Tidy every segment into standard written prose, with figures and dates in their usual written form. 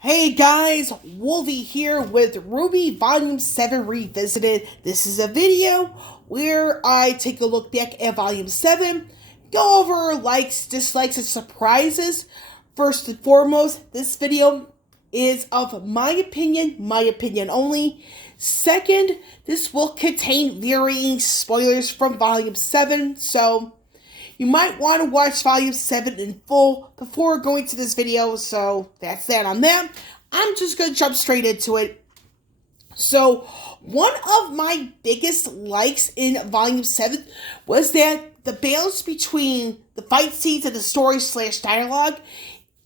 Hey guys, Wolvie here with RWBY Volume 7 Revisited. This is a video where I take a look back at Volume 7, go over likes, dislikes, and surprises. First and foremost, this video is of my opinion only. Second, this will contain varying spoilers from Volume 7, so you might want to watch Volume 7 in full before going to this video, so that's that on that. I'm just going to jump straight into it. So, one of my biggest likes in Volume 7 was that the balance between the fight scenes and the story/dialogue,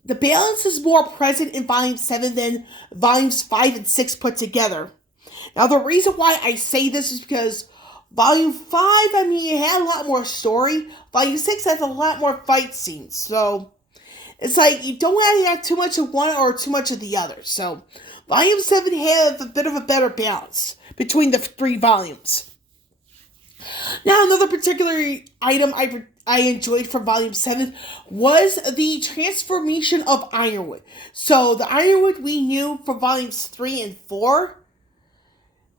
the balance is more present in Volume 7 than Volumes 5 and 6 put together. Now, the reason why I say this is because Volume 5, it had a lot more story. Volume 6 has a lot more fight scenes. So, it's like you don't want to have too much of one or too much of the other. So, Volume 7 has a bit of a better balance between the three volumes. Now, another particular item I enjoyed from Volume 7 was the transformation of Ironwood. So, the Ironwood we knew from Volumes 3 and 4,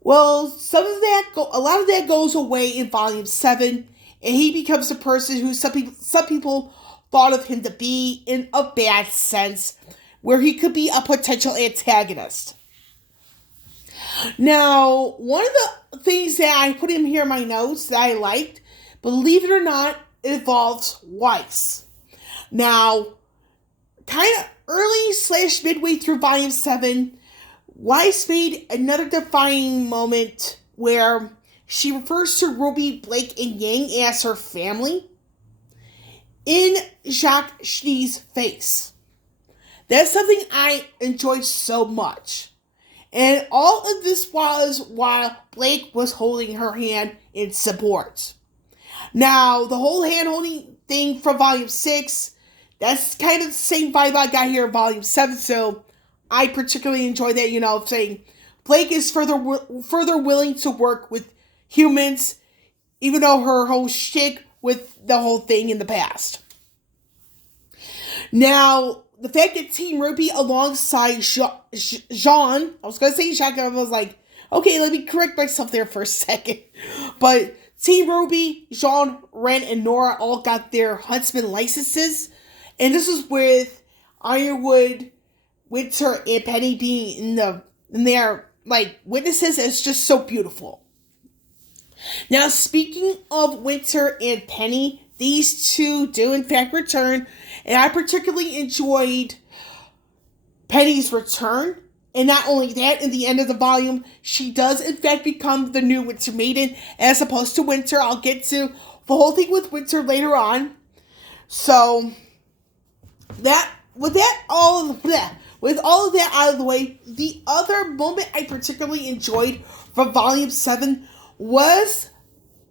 well, a lot of that goes away in Volume 7, and he becomes the person who some people thought of him to be in a bad sense, where he could be a potential antagonist. Now, one of the things that I put in here in my notes that I liked, believe it or not, it involves Weiss. Now, kind of early/midway through Volume 7, Weiss made another defining moment where she refers to Ruby, Blake, and Yang as her family in Jacques Schnee's face. That's something I enjoyed so much. And all of this was while Blake was holding her hand in support. Now, the whole hand-holding thing from Volume 6, that's kind of the same vibe I got here in Volume 7, so I particularly enjoy that, saying Blake is further willing to work with humans, even though her whole shtick with the whole thing in the past. Now, the fact that Team RWBY alongside Jean, I was going to say Jacques, I was like, okay, let me correct myself there for a second. But Team RWBY, Jean, Ren, and Nora all got their Huntsman licenses. And this is with Ironwood, Winter, and Penny being in their witnesses. It's just so beautiful. Now, speaking of Winter and Penny, these two do in fact return, and I particularly enjoyed Penny's return. And not only that, in the end of the volume, she does in fact become the new Winter Maiden, as opposed to Winter. I'll get to the whole thing with Winter later on. So, with all of that out of the way, the other moment I particularly enjoyed from Volume 7 was,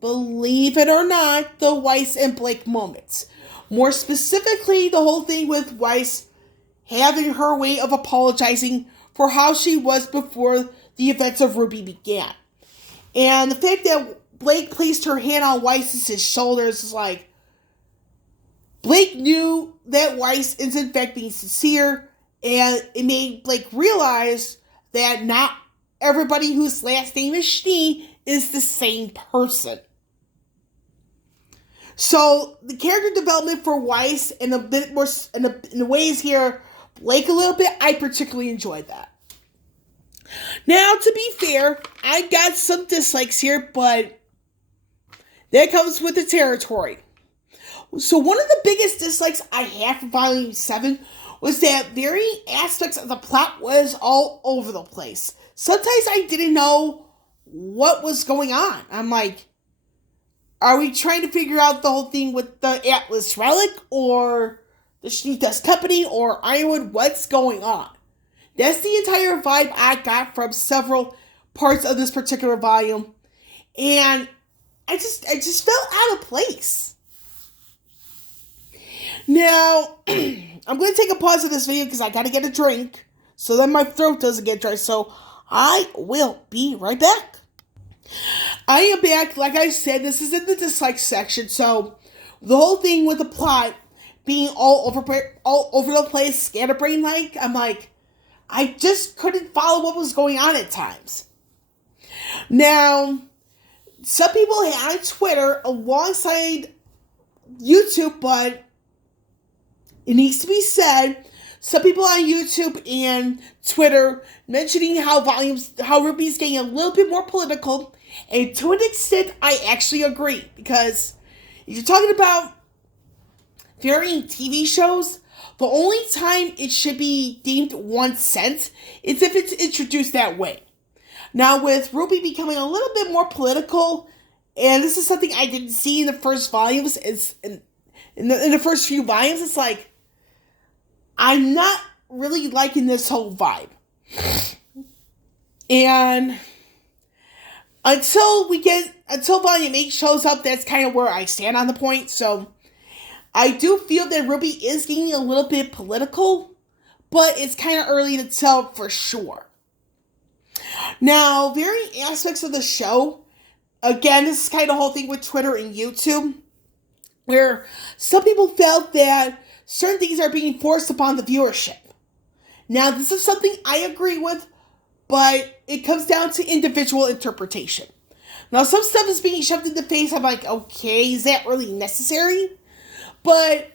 believe it or not, the Weiss and Blake moments. More specifically, the whole thing with Weiss having her way of apologizing for how she was before the events of RWBY began. And the fact that Blake placed her hand on Weiss's shoulders is like, Blake knew that Weiss is in fact being sincere, and it made Blake realize that not everybody whose last name is Schnee is the same person. So, the character development for Weiss and a bit more in the ways here, Blake a little bit, I particularly enjoyed that. Now, to be fair, I got some dislikes here, but that comes with the territory. So, one of the biggest dislikes I had for Volume 7 was that varying aspects of the plot was all over the place. Sometimes I didn't know what was going on. I'm like, are we trying to figure out the whole thing with the Atlas Relic, or the Schnee Dust Company, or Ironwood? What's going on? That's the entire vibe I got from several parts of this particular volume. And I just felt out of place. Now, I'm going to take a pause of this video because I got to get a drink so that my throat doesn't get dry. So I will be right back. I am back. Like I said, this is in the dislike section. So the whole thing with the plot being all over the place, scatterbrain-like, I'm like, I just couldn't follow what was going on at times. Now, some people on Twitter alongside YouTube, but it needs to be said, some people on YouTube and Twitter mentioning how RWBY's getting a little bit more political, and to an extent, I actually agree, because if you're talking about varying TV shows, the only time it should be deemed 1 cent is if it's introduced that way. Now, with RWBY becoming a little bit more political, and this is something I didn't see in the first volumes, in the first few volumes, it's like, I'm not really liking this whole vibe. And until Volume 8 shows up, that's kind of where I stand on the point. So I do feel that RWBY is getting a little bit political, but it's kind of early to tell for sure. Now, varying aspects of the show, again, this is kind of the whole thing with Twitter and YouTube, where some people felt that certain things are being forced upon the viewership. Now, this is something I agree with, but it comes down to individual interpretation. Now, some stuff is being shoved in the face. I'm like, okay, is that really necessary? But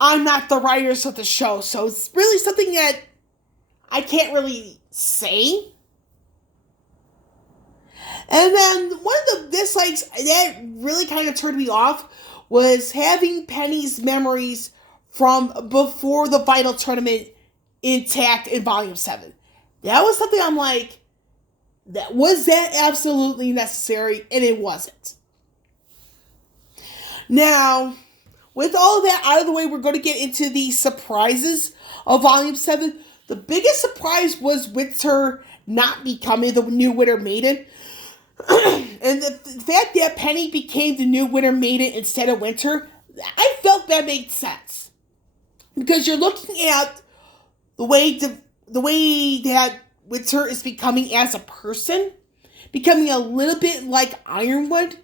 I'm not the writers of the show, so it's really something that I can't really say. And then one of the dislikes that really kind of turned me off was having Penny's memories from before the Vital Tournament intact in Volume 7. That was something I'm like, was that absolutely necessary? And it wasn't. Now, with all of that out of the way, we're going to get into the surprises of Volume 7. The biggest surprise was Winter not becoming the new Winter Maiden. And the fact that Penny became the new Winter Maiden instead of Winter, I felt that made sense. Because you're looking at the way that Winter is becoming as a person, becoming a little bit like Ironwood.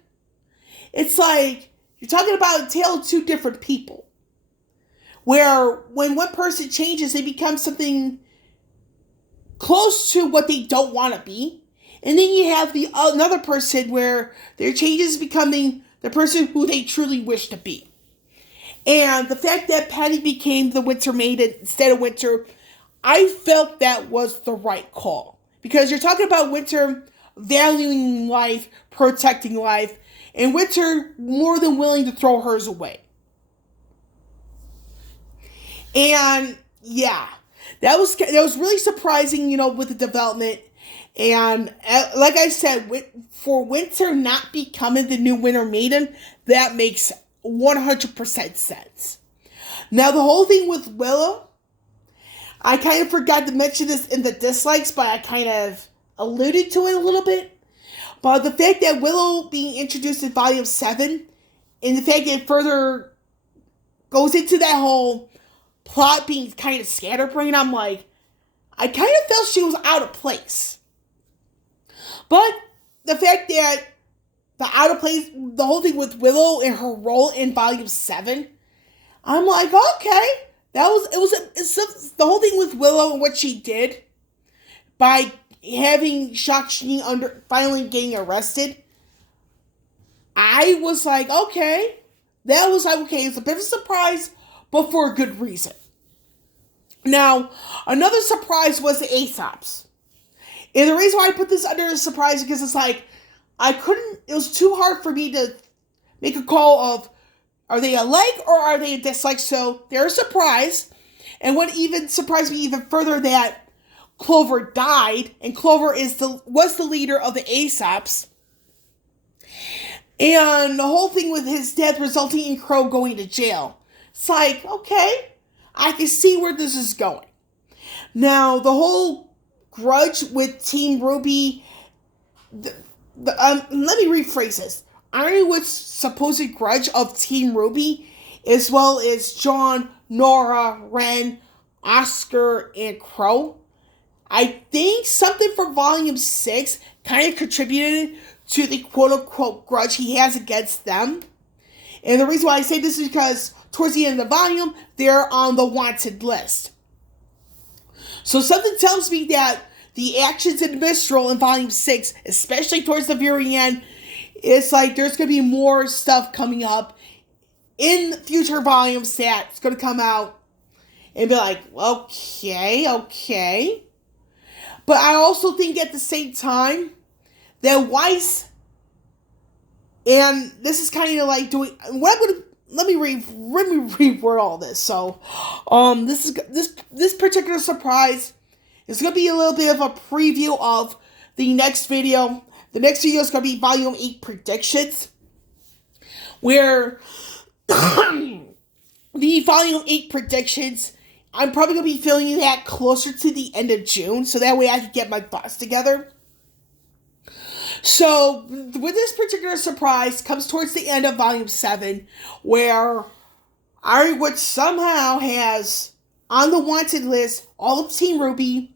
It's like you're talking about a tale of two different people. Where when one person changes, they become something close to what they don't want to be. And then you have another person where their changes becoming the person who they truly wish to be. And the fact that Penny became the Winter Maiden instead of Winter, I felt that was the right call. Because you're talking about Winter valuing life, protecting life, and Winter more than willing to throw hers away. And yeah, that was really surprising, with the development. And like I said, for Winter not becoming the new Winter Maiden, that makes 100% sense. Now, the whole thing with Willow, I kind of forgot to mention this in the dislikes, but I kind of alluded to it a little bit. But the fact that Willow being introduced in Volume 7, and the fact that it further goes into that whole plot being kind of scatterbrained, I'm like, I kind of felt she was out of place. But the fact that the whole thing with Willow and her role in Volume 7, I'm like, okay, it's the whole thing with Willow and what she did by having Shang-Chi finally getting arrested. I was like, okay, it's a bit of a surprise, but for a good reason. Now, another surprise was the Aesops. And the reason why I put this under a surprise is because it's like, it was too hard for me to make a call of, are they a like or are they a dislike? So they're a surprise. And what even surprised me even further, that Clover died, and Clover was the leader of the Aesops. And the whole thing with his death resulting in Crow going to jail. It's like, okay, I can see where this is going. Now, the whole grudge with Team RWBY, let me rephrase this. Ironwood's supposed grudge of Team RWBY, as well as John, Nora, Ren, Oscar, and Crow, I think something from Volume 6 kind of contributed to the quote-unquote grudge he has against them. And the reason why I say this is because towards the end of the volume, they're on the wanted list. So something tells me that the actions in Mistral in Volume 6, especially towards the very end, it's like there's going to be more stuff coming up in future volumes that's going to come out and be like, okay. But I also think at the same time that Weiss, and this is kind of like doing, let me reword all this. So, this particular surprise is going to be a little bit of a preview of the next video. The next video is going to be Volume 8 predictions, where the Volume 8 predictions, I'm probably going to be filming that closer to the end of June, so that way I can get my thoughts together. So, with this particular surprise, comes towards the end of Volume 7, where RWBY somehow has on the wanted list all of Team RWBY,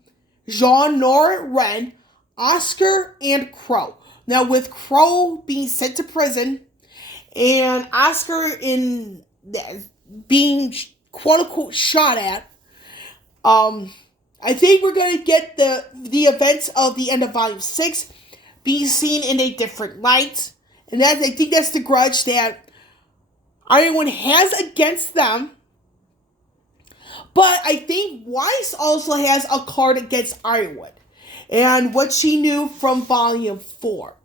Jean, Nora, Ren, Oscar, and Crow. Now, with Crow being sent to prison, and Oscar being quote-unquote shot at, I think we're going to get the events of the end of Volume 6 being seen in a different light. And I think that's the grudge that everyone has against them. But I think Weiss also has a card against RWBY and what she knew from Volume 4.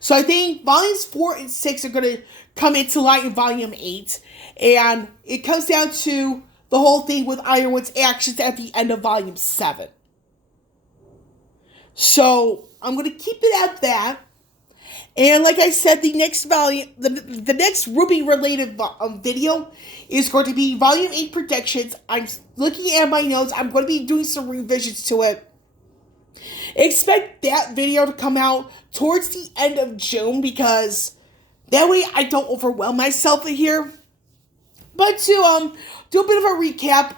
So I think Volumes 4 and 6 are going to come into light in Volume 8. And it comes down to the whole thing with RWBY's actions at the end of Volume 7. So I'm going to keep it at that. And like I said, the next volume, the next RWBY related video is going to be Volume 8 predictions. I'm looking at my notes. I'm going to be doing some revisions to it. Expect that video to come out towards the end of June, that way I don't overwhelm myself here. But to do a bit of a recap,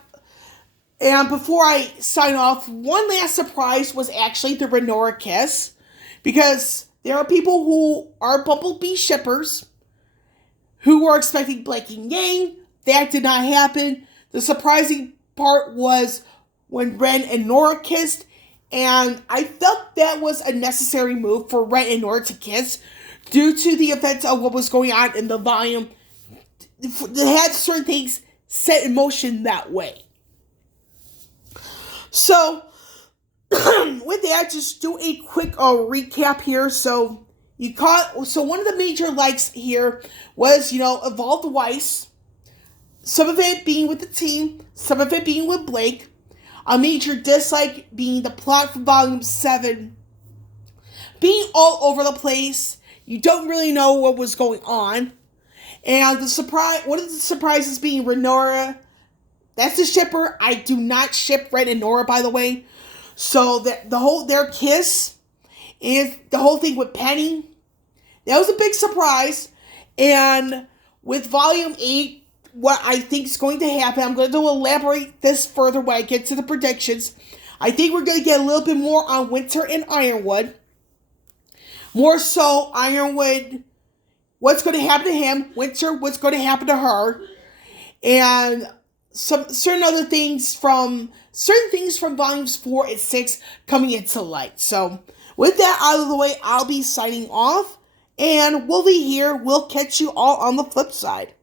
and before I sign off, one last surprise was actually the Renora kiss, because there are people who are Bumblebee shippers who were expecting Blake and Yang. That did not happen. The surprising part was when Ren and Nora kissed, and I felt that was a necessary move for Ren and Nora to kiss due to the events of what was going on in the volume. They had certain things set in motion that way. So, with that, just do a quick recap here. So one of the major likes here was, Evolved Weiss. Some of it being with the team, some of it being with Blake. A major dislike being the plot for Volume 7 being all over the place. You don't really know what was going on. And one of the surprises being Renora. That's the shipper. I do not ship Ren and Nora, by the way. So their kiss and the whole thing with Penny, that was a big surprise. And with Volume 8, what I think is going to happen, I'm going to elaborate this further when I get to the predictions. I think we're going to get a little bit more on Winter and Ironwood. More so, Ironwood, what's going to happen to him. Winter, what's going to happen to her. And some certain things from Volumes 4 and 6 coming into light. So, with that out of the way, I'll be signing off. And Wolvie here. We'll catch you all on the flip side.